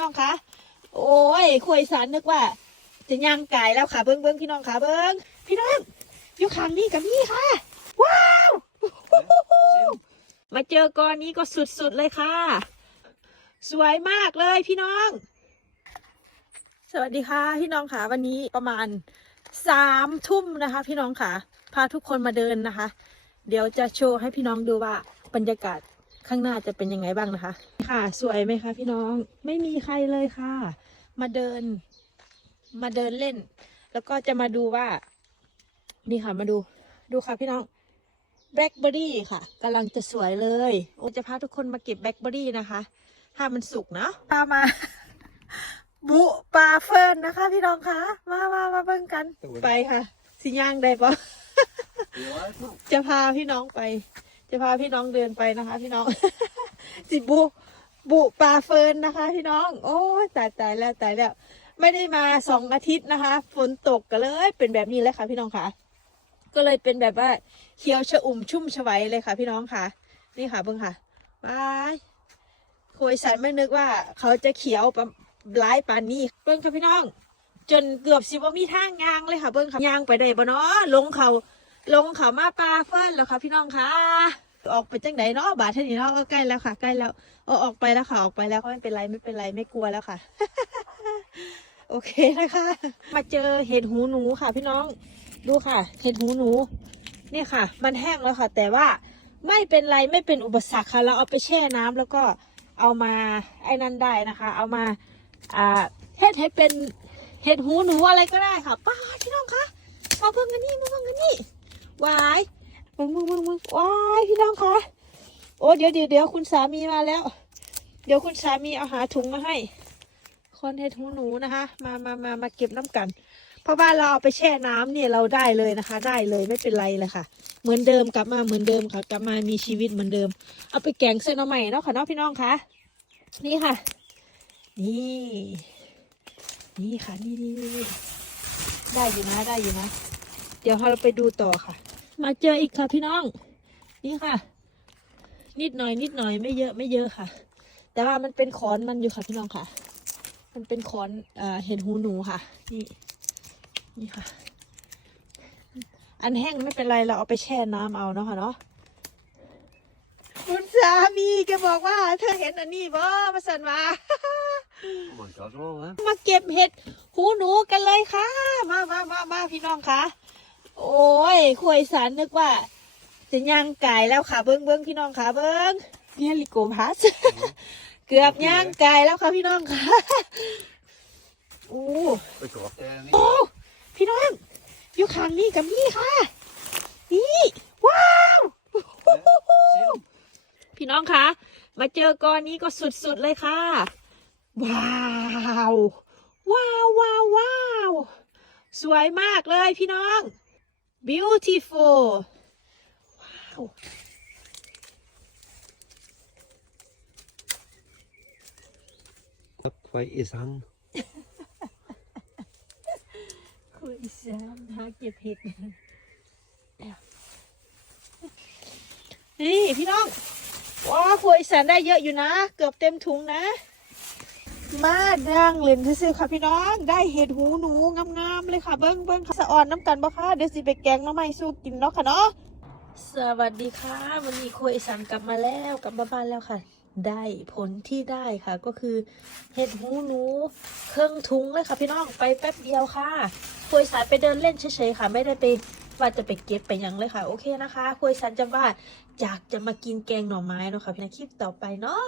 น้องคะ โอ้ยคุยสันนึกว่า จะย่างไก่แล้วค่ะเบิ้งเบิ้งพี่น้องค่ะเบิ้งพี่น้องอยู่ข้างนี้กับนี่ค่ะ ว้าว มาเจอกอนนี้ก็สุดๆเลยค่ะ สวยมากเลยพี่น้อง สวัสดีค่ะพี่น้องค่ะ วันนี้ประมาณสามทุ่มนะคะ พี่น้องค่ะ พาทุกคนมาเดินนะคะ เดี๋ยวจะโชว์ให้พี่น้องดูว่าบรรยากาศ ข้างหน้าจะเป็นยังไงบ้างนะคะ ค่ะ สวยไหมคะพี่น้องไม่มีใครเลยค่ะ มาเดิน มาเดินเล่น แล้วก็จะมาดูว่า นี่ค่ะมาดู ดูค่ะพี่น้องแบล็คเบอรี่ค่ะกำลังจะสวยเลยโอจะพาทุกคนมาเก็บแบล็คเบอรี่นะคะ ถ้ามันสุกเนาะพามา บุปลาเฟิร์นนะคะ พี่น้องคะมามามาเบิ่งกันไปค่ะ สิย่างได้ปะจะพาพี่น้องไป จะพาพี่น้องเดินไปนะคะ พี่น้องสิบุบุปลาเฟิร์นนะคะ พี่น้อง โอ้ตายตายแล้วตายแล้ว ไม่ได้มาสองอาทิตย์นะคะ ฝนตกก็เลย เป็นแบบนี้เลยค่ะ พี่น้องค่ะ ก็เลยเป็นแบบว่าเขียวชะอุ่มชุ่มฉวัยเลยค่ะ พี่น้องค่ะ นี่ค่ะเบิ้งค่ะว้ายคุยสันไม่นึกว่า เขาจะเขียวปะร้ายปานนี้เบิ้งค่ะพี่น้อง จนเกือบสิว่ามีทางยางเลยค่ะเบิ้งค่ะยางไปได้บ่เนาะลงเขาลงเขามาปลาเฟิร์นแล้วค่ะพี่น้องค่ะ ออกไปจังไหนเนาะบาทเท่านี้เนาะก็ใกล้แล้วค่ะ ใกล้แล้วเอาออกไปแล้วค่ะออกไปแล้วก็ไม่เป็นไรไม่เป็นไรไม่กลัวแล้วค่ะ โอเคนะคะ มาเจอเห็ดหูหนูค่ะ พี่น้องดูค่ะ เห็ดหูหนูเนี่ยค่ะ มันแห้งแล้วค่ะ แต่ว่าไม่เป็นไรไม่เป็นอุปสรรคค่ะ เราเอาไปแช่น้ำแล้วก็เอามาไอ้นั่นได้นะคะ เอามาอ่าเฮ็ดให้เป็นเห็ดหูหนูอะไรก็ได้ค่ะป้าดพี่น้องคะมาเพิ่งกันนี่มาเพิ่งกันนี่วาย มึงมึงมึงมึงวายพี่น้องคะโอ้เดี๋ยวเดี๋ยวเดี๋ยวคุณสามีมาแล้ว เดี๋ยวคุณสามีเอาหาถุงมาให้ คนเห็ดหูหนูนะคะ มามามามาเก็บน้ำกัน เพราะว่าเราเอาไปแช่น้ำเนี่ยเราได้เลยนะคะ ได้เลยไม่เป็นไรเลยค่ะ เหมือนเดิมกลับมาเหมือนเดิมค่ะ กลับมามีชีวิตเหมือนเดิม เอาไปแกงเส้นเอาใหม่เนาะค่ะเนาะพี่น้องคะนี่ค่ะ นี่ นี่ค่ะนี่นี่นี่นี่ได้อยู่นะได้อยู่นะ เดี๋ยวเราไปดูต่อค่ะ มาเจออีกค่ะพี่น้อง นี่ค่ะ นิดหน่อยนิดหน่อยไม่เยอะไม่เยอะค่ะ แต่ว่ามันเป็นขอนมันอยู่ค่ะพี่น้องค่ะ มันเป็นขอนเอ่อเห็ดหูหนูค่ะ นี่นี่ค่ะ อันแห้งไม่เป็นไรเราเอาไปแช่น้ำเอาเนาะค่ะเนาะคุณสามีแกบอกว่า เธอเห็นอันนี้บ่มาสันมา Oh my god, all that. มาเก็บเห็ดหูหนูกันเลยค่ะ มามามามาพี่น้องคะ โอ้ยคุยสารนึกว่าจะย่างไก่แล้วค่ะเบิ้งเบิ้งพี่น้องค่ะเบิ้งเนี่ยลิโกพัสเกือบย่างไก่แล้วค่ะพี่น้องค่ะโอ้โอ้พี่น้องอยู่ข้างนี้กับนี่ค่ะนี่ว้าวพี่น้องคะมาเจอก้อนนี้ก็สุดๆเลยค่ะ ว้าวว้าวว้าวว้าวสวยมากเลยพี่น้อง beautiful ว้าว Look, wait, his hand. คุยสามหาเก็บเห็ดนี่พี่น้องว้าวคุยสารได้เยอะอยู่นะ เกือบเต็มถุงนะ มาดังเล่นซื่อๆค่ะพี่น้อง ได้เห็ดหูหนูงามๆเลยค่ะเบิ้งเบิ้งค่ะสะอ่อนน้ำกันบ่ค่ะเดี๋ยวสิไปแกงน้ำไม่สู้กินเนาะค่ะเนาะสวัสดีค่ะวันนี้คุยสันกลับมาแล้วกลับมาบ้านแล้วค่ะ ได้ผลที่ได้ค่ะ ก็คือเห็ดหูหนูเครื่องทุงเลยค่ะพี่น้องไปแป๊บเดียวค่ะคุยสันไปเดินเล่นเฉยๆค่ะ ไม่ได้ไปว่าจะไปเก็บไปยังเลยค่ะ โอเคนะคะคุยสันจะว่าอยากจะมากินแกงหน่อไม้เนาะค่ะในคลิปต่อไปเนาะ